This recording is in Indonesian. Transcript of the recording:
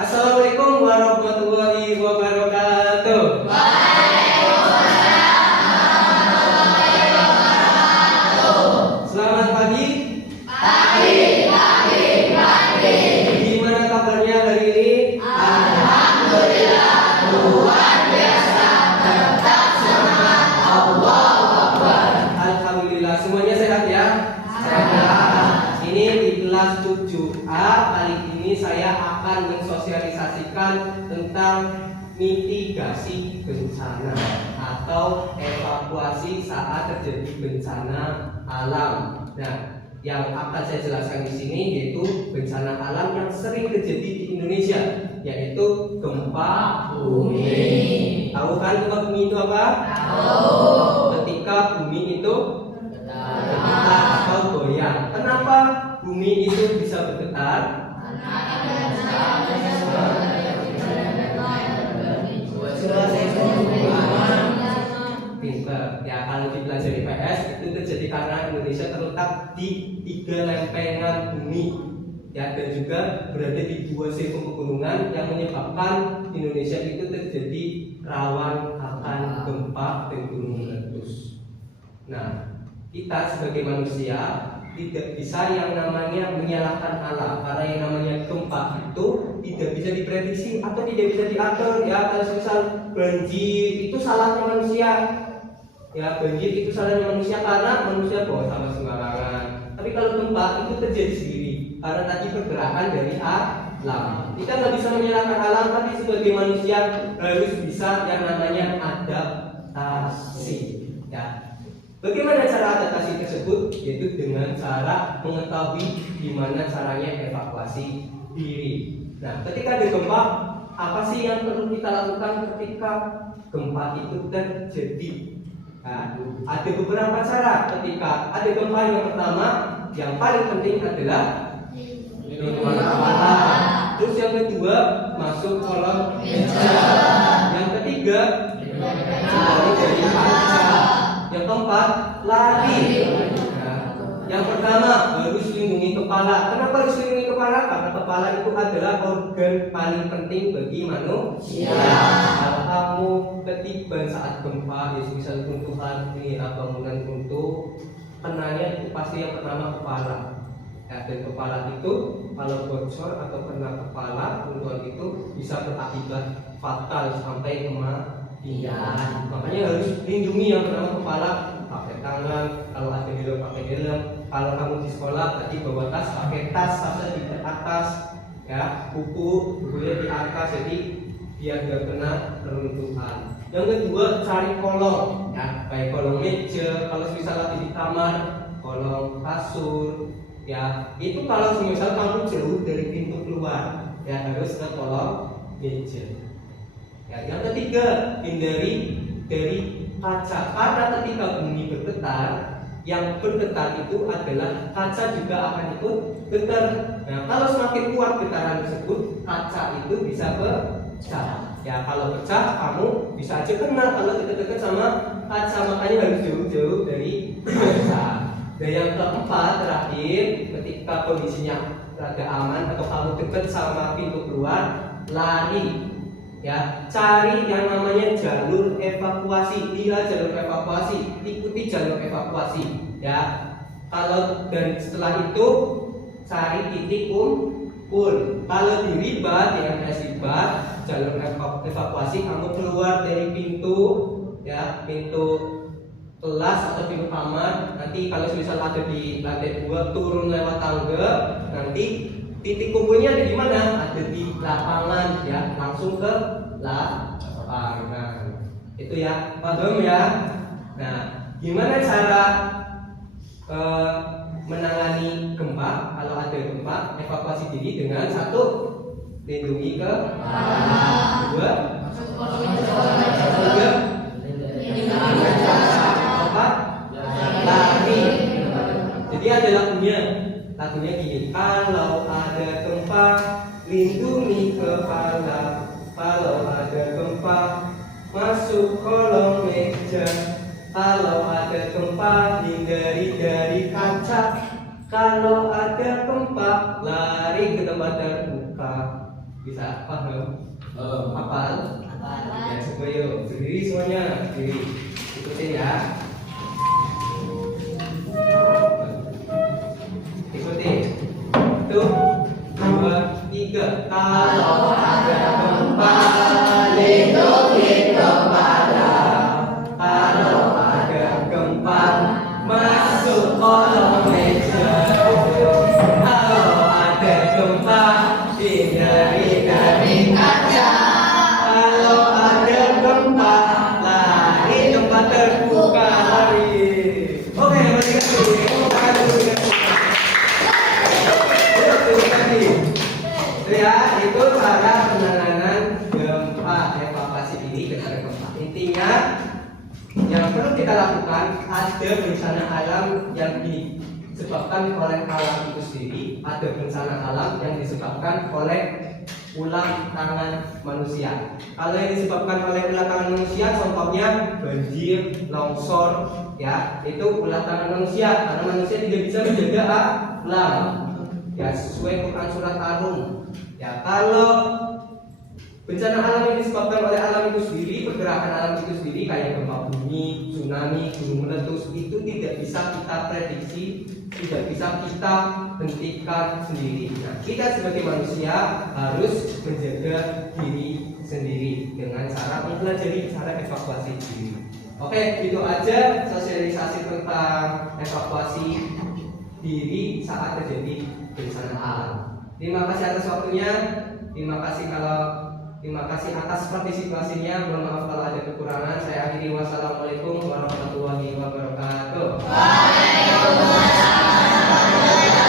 Assalamualaikum warahmatullahi wabarakatuh. Selamat pagi. Gimana kabarnya hari ini? Alhamdulillah, luar biasa, tetap semangat, Allahu Akbar. Alhamdulillah, semuanya sehat ya? Sehat. Ini di kelas 7A. Kali ini saya akan mensosialisasikan tentang mitigasi bencana atau evakuasi saat terjadi bencana alam. Nah, yang akan saya jelaskan di sini yaitu bencana alam yang sering terjadi di Indonesia, yaitu gempa bumi. Tahu kan gempa bumi itu apa? Tahu. Ketika bumi itu bergetar atau goyang. Kenapa bumi itu bisa bergetar? Pinter. Ya, kalau dipelajari PS itu terjadi karena Indonesia terletak di 3 lempengan bumi, ya, dan juga berada di 2 sistem pegunungan yang menyebabkan Indonesia itu terjadi rawan akan gempa dan gunung meletus. Nah, kita sebagai manusia tidak bisa yang namanya menyalahkan alam, karena yang namanya gempa itu tidak bisa diprediksi atau tidak bisa diatur. Ya, kalau misal banjir itu salahnya manusia. Ya, banjir itu salahnya manusia karena manusia bawa sampah sembarangan. Tapi kalau gempa itu terjadi sendiri karena tadi pergerakan dari alam. Kita nggak bisa menyalahkan alam, tapi sebagai manusia harus bisa yang namanya adaptasi. Ya. Bagaimana cara adaptasi tersebut? Yaitu dengan cara mengetahui gimana caranya evakuasi diri. Nah, ketika ada gempa, apa sih yang perlu kita lakukan ketika gempa itu terjadi? Nah, ada beberapa cara ketika ada gempa. Yang pertama, yang paling penting adalah lindungan kepala. Terus yang kedua, masuk kolom meja. Yang ketiga, hindari dari kaca. Yang keempat, lari. Nah, yang pertama harus lindungi kepala. Kenapa harus lindungi kepala? Karena kepala itu adalah organ paling penting bagi manusia. Kalau kamu ketiban saat gempa, ya misal runtuhan ini bangunan runtuh, kenanya itu pasti yang pertama kepala. Ya, dan kepala itu kalau bocor atau kena kepala, runtuhan itu bisa berakibat fatal sampai kematian. Makanya harus lindungi yang pertama kepala, pakai tangan, kalau ada helm pakai helm. Kalau kamu di sekolah tadi bawa tas, pakai tasnya di atas, ya, bukunya di atas, jadi biar gak kena runtuhan. Yang kedua, cari kolong, ya, baik kolong meja, kalau misal lagi di kamar, kolong kasur, ya, itu kalau misal kamu jauh dari pintu keluar, ya harus ke kolong meja. Ya, yang ketiga, hindari dari kaca, karena ketika bumi bergetar, yang bergetar itu adalah kaca juga akan ikut getar. Nah, kalau semakin kuat getaran tersebut, kaca itu bisa pecah. Ya, kalau pecah kamu bisa aja kena kalau dekat-dekat sama kaca, makanya harus jauh-jauh dari kaca. Dan yang keempat terakhir, ketika kondisinya rada aman atau kamu dekat sama pintu keluar, lari. Ya, cari yang namanya jalur evakuasi. Bila jalur evakuasi, ikuti jalur evakuasi. Ya, kalau dan setelah itu cari titik kumpul. Kalau di ribat, di MTS ribat, jalur evakuasi kamu keluar dari pintu, ya, pintu kelas atau pintu kamar. Nanti kalau misal ada di lantai 2, turun lewat tangga. Nanti titik kumpulnya ada di mana? Ada di lapangan, ya, langsung ke lapangan. Itu ya, paham ya? Nah, gimana cara menangani gempa? Kalau ada gempa, evakuasi diri dengan satu, lindungi kepala. Dua, tiga, empat, lari. Jadi ada lagunya gini. Kalau ada gempa, lindungi kepala. Kalau ada gempa, masuk kolong meja. Kalau ada gempa, hindari dari kaca. Kalau ada gempa, lari ke tempat terbuka. Bisa paham? Hafal? Hafal. Ya, coba yuk, berdiri semuanya, berdiri. Ikutin ya. Ikutin. 1, 2, 3. Kalau ada gempa, lindungi kepala. Kalau ada gempa, masuk kolong meja. Kalau ada gempa, hindari dari kaca. Kalau ada gempa, lari tempat terbuka, lari. Oke, masih kasih. Itu ya, itu cara penanganan gempa, evakuasi diri ketika gempa. Intinya yang perlu kita lakukan, ada bencana alam yang disebabkan oleh alam itu sendiri, ada bencana alam yang disebabkan oleh ulah tangan manusia. Kalau yang disebabkan oleh ulah tangan manusia, contohnya banjir, longsor, ya itu ulah tangan manusia, karena manusia tidak bisa menjaga alam. Ya sesuai Quran surat Ar-Rum. Ya kalau bencana alam yang disebabkan oleh alam itu sendiri, pergerakan alam itu sendiri kayak gempa bumi, tsunami, gunung meletus, itu tidak bisa kita prediksi, tidak bisa kita hentikan sendiri. Nah, kita sebagai manusia harus menjaga diri sendiri dengan cara mempelajari cara evakuasi diri. Oke, itu aja sosialisasi tentang evakuasi diri saat terjadi bencana alam. Terima kasih atas waktunya. Terima kasih atas partisipasinya. Mohon maaf kalau ada kekurangan. Saya akhiri. Wassalamualaikum warahmatullahi wabarakatuh. Waalaikumsalam.